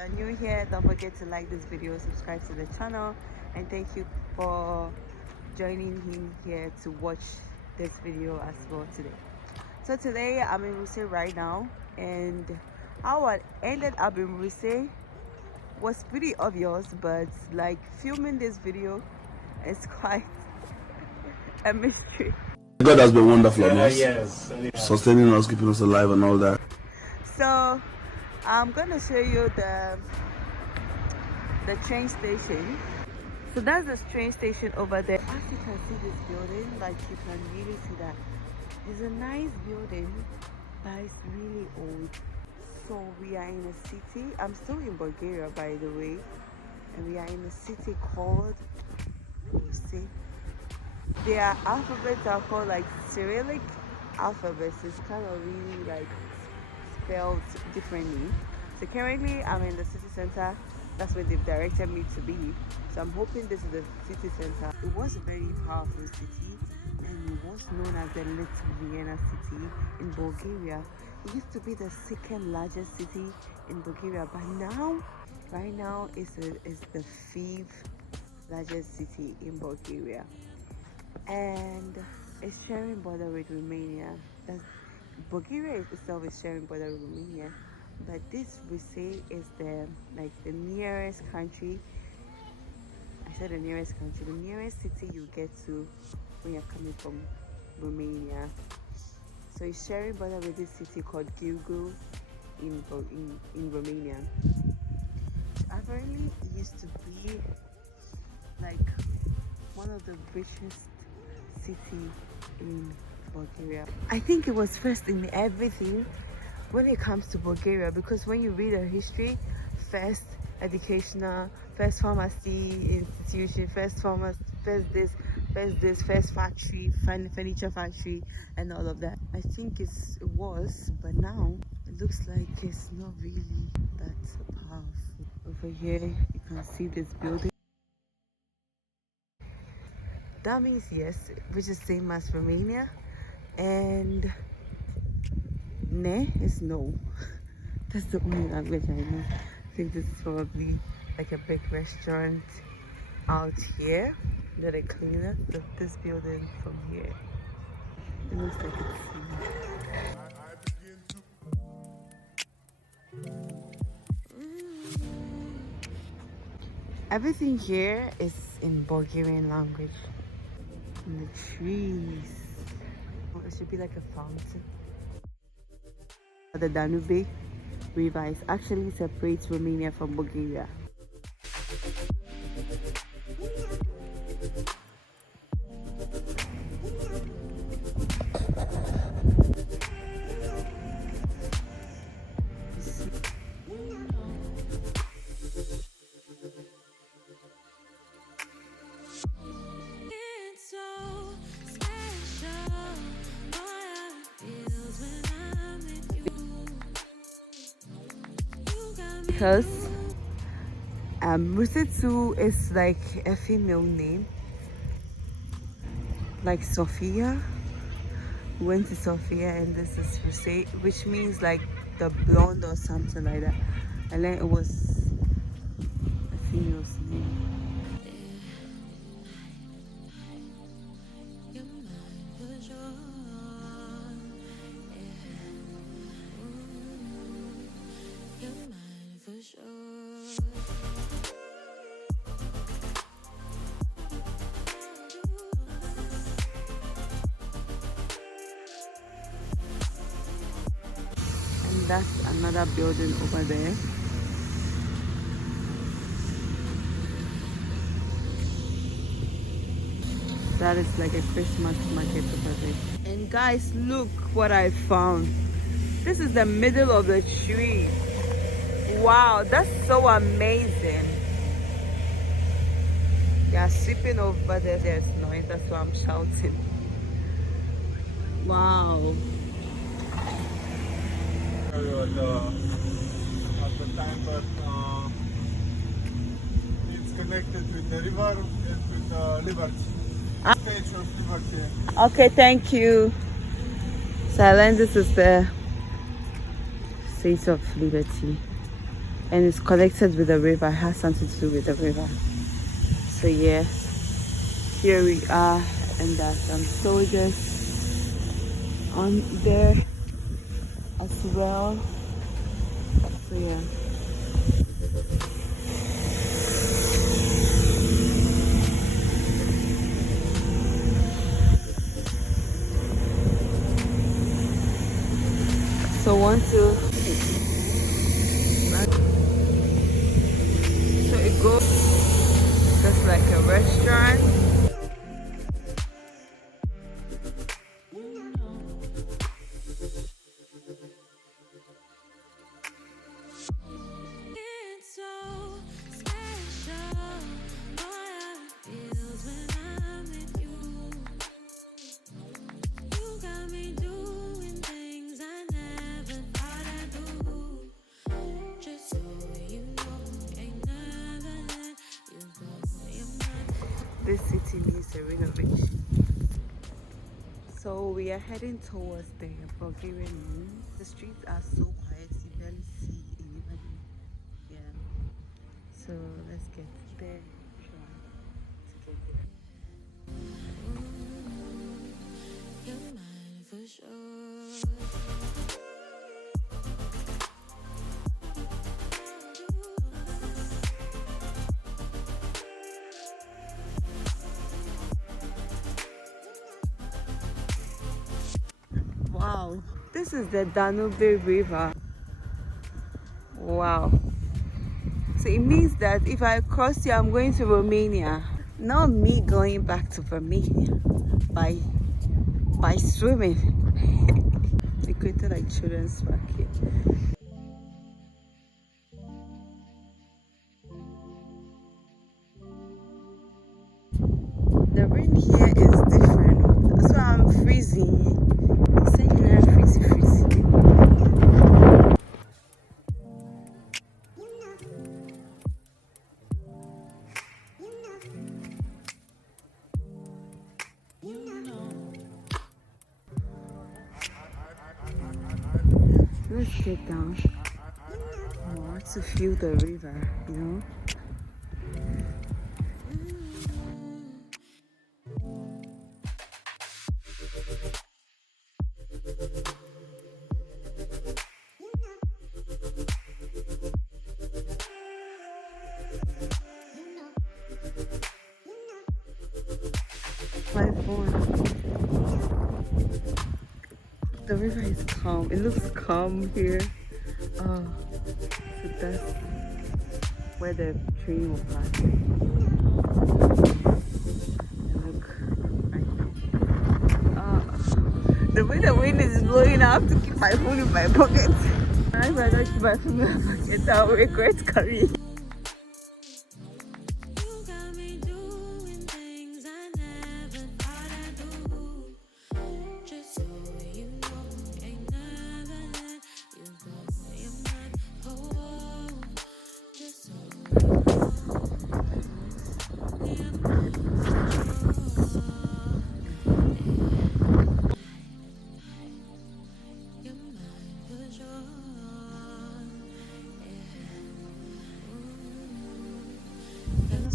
you are new here, don't forget to like this video, subscribe to the channel, and thank you for joining him here to watch this video as well today. So today I'm in Ruse right now, and how I ended up in Ruse was pretty obvious, but like filming this video is quite a mystery. God has been wonderful on us, sustaining us, keeping us alive and all that. So I'm gonna show you the train station. So that's the train station over there. As you can see this building, like you can really see that it's a nice building, but it's really old. So we are in a city. I'm still in Bulgaria, by the way, and we are in a city called Ruse. Their alphabets are called like Cyrillic alphabets. It's kind of really like spelled differently. So currently I'm in the city center. That's where they've directed me to be. So I'm hoping this is the city center. It was a very powerful city, and it was known as the Little Vienna city in Bulgaria. It used to be the second largest city in Bulgaria, but right now it's the fifth largest city in Bulgaria, and it's sharing border with Romania. Bulgaria itself is sharing border with Romania, but this we say is the nearest country. I said the nearest country, the nearest city you get to when you're coming from Romania. So it's sharing border with this city called Giurgiu in Romania. Apparently it used to be like one of the richest city in Bulgaria. I think it was first in everything when it comes to Bulgaria, because when you read a history, first educational, first pharmacy institution, first factory, furniture factory, and all of that. I think it was, but now it looks like it's not really that powerful. Over here you can see this building. That means yes, which is same as Romania, and ne is no. That's the only language I know. I think this is probably like a big restaurant out here that I clean up. But this building from here, it looks like it's everything here is in Bulgarian language. And the trees. Oh, it should be like a fountain. The Danube Bridge actually separates Romania from Bulgaria. Because Ruse is like a female name, like Sophia. We went to Sophia, and this is Ruse, which means like the blonde or something like that, and then it was a female's name. That's another building over there. That is like a Christmas market over there. And guys, look what I found. This is the middle of the tree. Wow, that's so amazing. They are sweeping over there. There's noise, that's why I'm shouting. Wow. At the time, but it's connected with the river and with Liberty. Statue of Liberty. Okay, thank you. So I learned this is the Statue of Liberty. and it's connected with the river. It has something to do with the river. So yeah, here we are, and there's some soldiers on there as well. So yeah. So so it goes just like a restaurant. This city needs a renovation. So we are heading towards the Bulgarian room. The streets are so quiet, you barely see anybody. Yeah. So let's get there. Try to get there. You're mine for sure. Wow, this is the Danube River. Wow. So it means that if I cross here, I'm going to Romania. Not me going back to Romania by swimming. They created like children's park here. The rain here is different. So I'm freezing. Let's get down more to feel the river, you know. My phone. The river is calm. It looks calm here. Oh, so that's where the train will pass. And look right there. Oh, the way the wind is blowing, I have to keep my phone in my pocket. If I don't keep my phone in my pocket, I will regret carrying.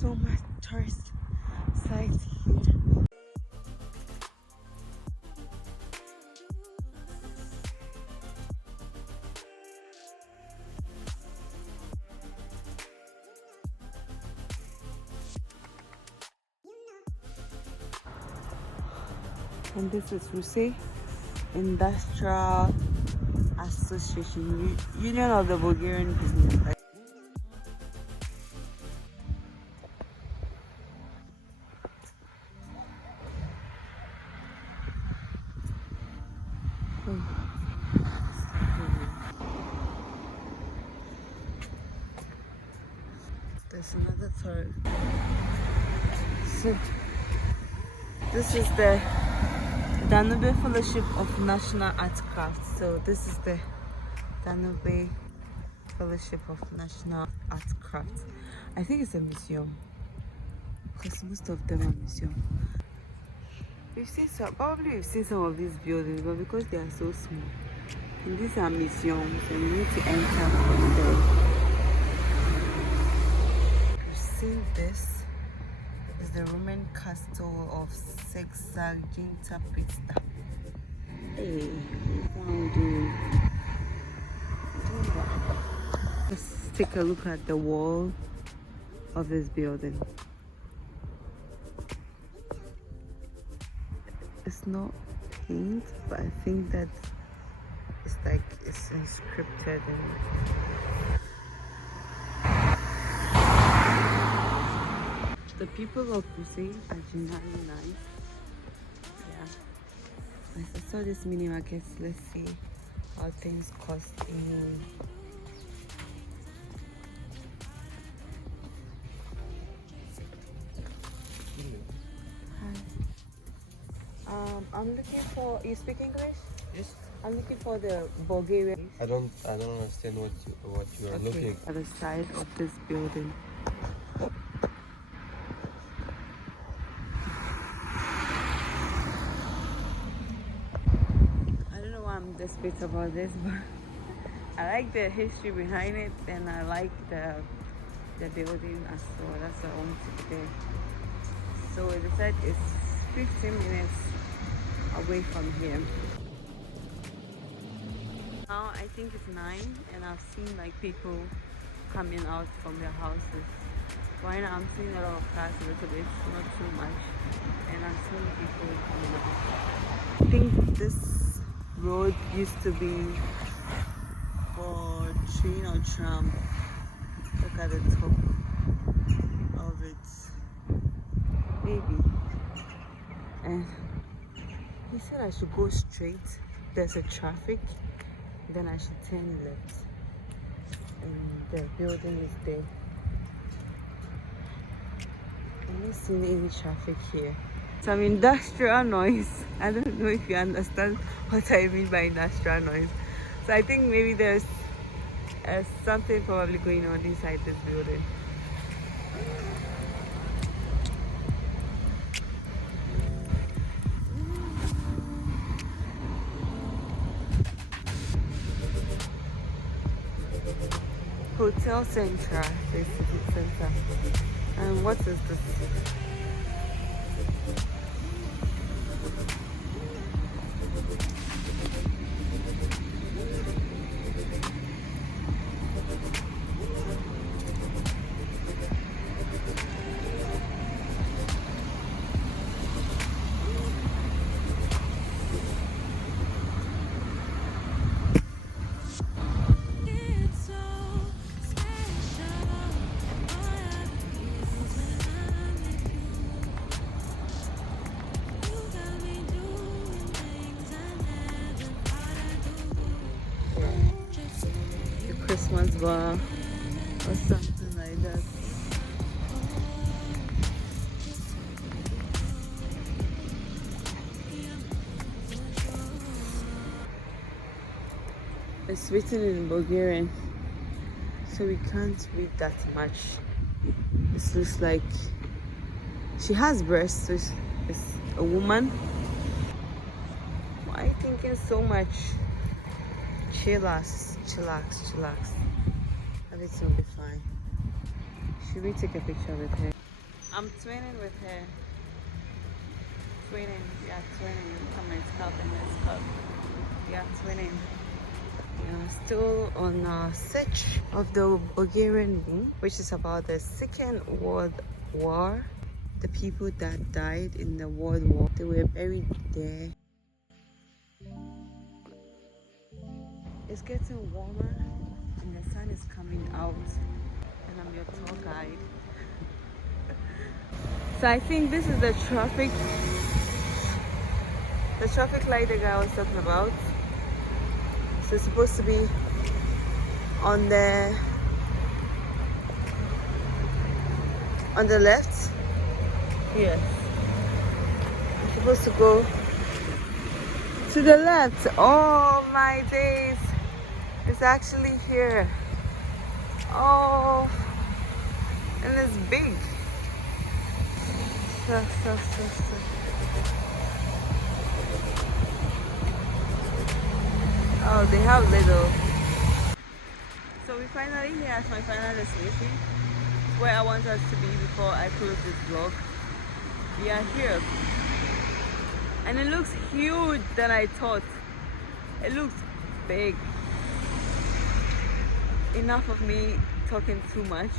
So much tourist sites here. And this is Ruse Industrial Association, Union of the Bulgarian Business. There's another third. So this is the Danube Fellowship of National Art Crafts. So this is the Danube Fellowship of National Art Crafts. I think it's a museum because most of them are museum. We've seen probably we've seen some of these buildings, but because they are so small, and these are museums, and we need to enter from there. the Roman castle of Sexaginta Prista. Hey, let's take a look at the wall of this building. It's not paint, but I think that it's like it's inscripted the people of Ruse are genuinely nice. Yeah. I saw this mini market. Let's see how things cost in. Hi. I'm looking for. You speak English? Yes. I'm looking for the Bulgarian. I don't understand what you are looking. At the side of this building. I don't know why I'm desperate about this, but I like the history behind it, and I like the building as well. That's what I want to be there. So they said it's 15 minutes away from here. Now I think it's 9, and I've seen like people coming out from their houses. Right now I'm seeing a lot of cars, a little bit, not too much, and I'm seeing people coming out. I think this road used to be for train or tram. Look at the top of it, maybe. And he said I should go straight. There's a traffic. Then I should turn left, and the building is there. I'm not seeing any traffic here. Some industrial noise. I don't know if you understand what I mean by industrial noise. So I think maybe there's something probably going on inside this building. Hotel Centra, the city center. And what is this? Christmas bar or something like that. It's written in Bulgarian, so we can't read that much. It looks like she has breasts, so it's a woman. Why are you thinking so much? Chillax. Everything will be fine. Should we take a picture with her? I'm twinning with her. Twinning. We are twinning. Look at my scalp and my scalp. We are twinning. We are still on a search of the Bulgarian room, which is about the Second World War. The people that died in the World War, they were buried there. It's getting warmer and the sun is coming out, and I'm your tour guide. So I think this is the traffic light the guy was talking about. So it's supposed to be on the left. Yes. I'm supposed to go to the left. Oh my days. It's actually here. Oh, and it's big. So. Oh, they have little. So we finally here at my final destination, where I want us to be before I close this vlog. We are here. And it looks huge than I thought. It looks big. Enough of me talking too much.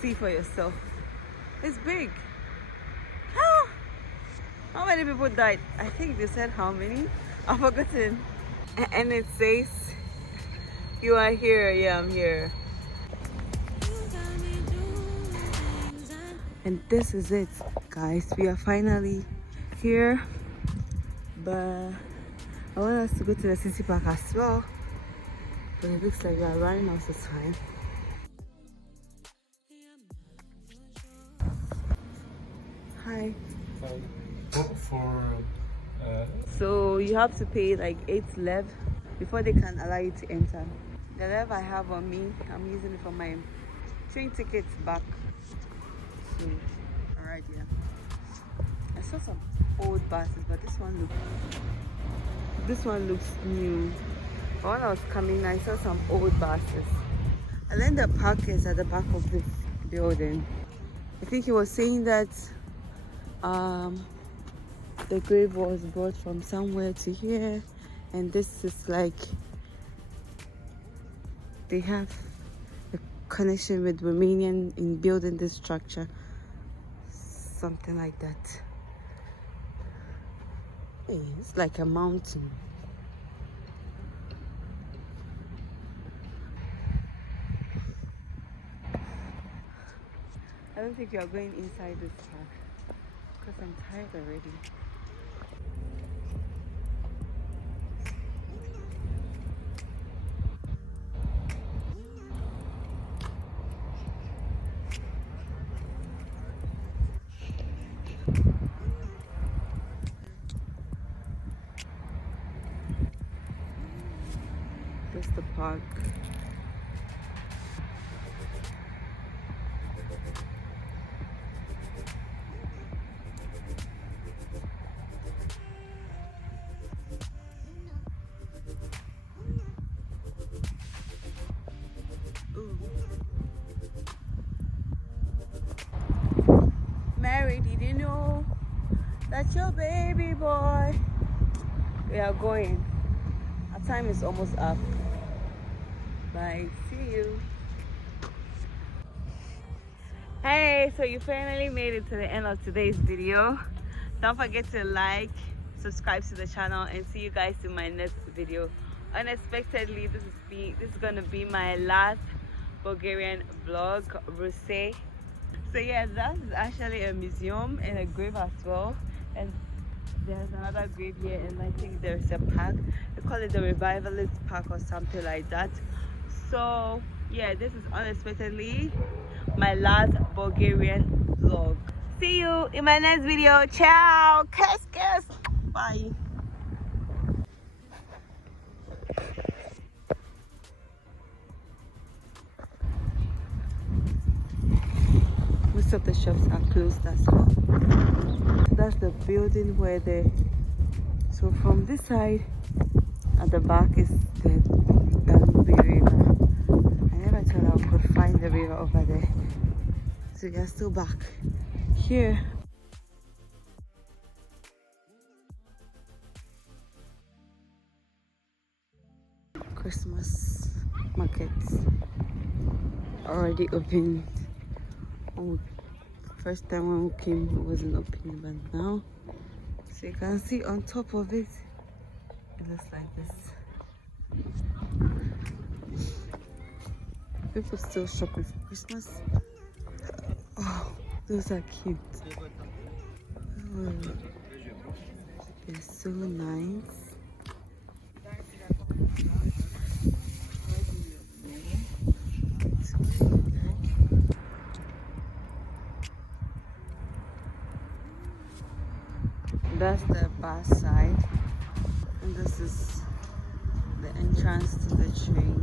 See for yourself. It's big. How many people died? I think they said how many? I've forgotten. And it says, you are here. Yeah, I'm here. And this is it, guys. We are finally here. But I want us to go to the city park as well. But it looks like we are running out of time. Hi. So you have to pay like 8 lev before they can allow you to enter. The lev I have on me, I'm using it for my train tickets back. So, alright, yeah. I saw some old buses, but this one looks new. But when I was coming, I saw some old buses. And then the park is at the back of this building. I think he was saying that the grave was brought from somewhere to here, and this is like they have a connection with Romanian in building this structure, something like that. Hey, it's like a mountain. I don't think you are going inside this park because I'm tired already. This is the park. Mary, did you know that's your baby boy? We are going. Our time is almost up. Bye. See you. Hey, so you finally made it to the end of today's video. Don't forget to like, subscribe to the channel, and see you guys in my next video. Unexpectedly, this is gonna be my last Bulgarian vlog, Ruse. So yeah, that is actually a museum and a grave as well. And there's another grave here, and I think there's a park. They call it the Revivalist Park or something like that. So yeah, this is unexpectedly my last Bulgarian vlog. See you in my next video. Ciao. Kiss. Bye. Most of the shops are closed as well. That's the building where so from this side at the back is the Danube River. I never thought I could find the river over there. So we are still back here. Christmas markets already opened. Oh, first time when we came it wasn't open, but now, so you can see on top of it, it looks like this. People still shopping for Christmas. Oh, those are cute. Oh, they're so nice. That's the bus side, and this is the entrance to the train.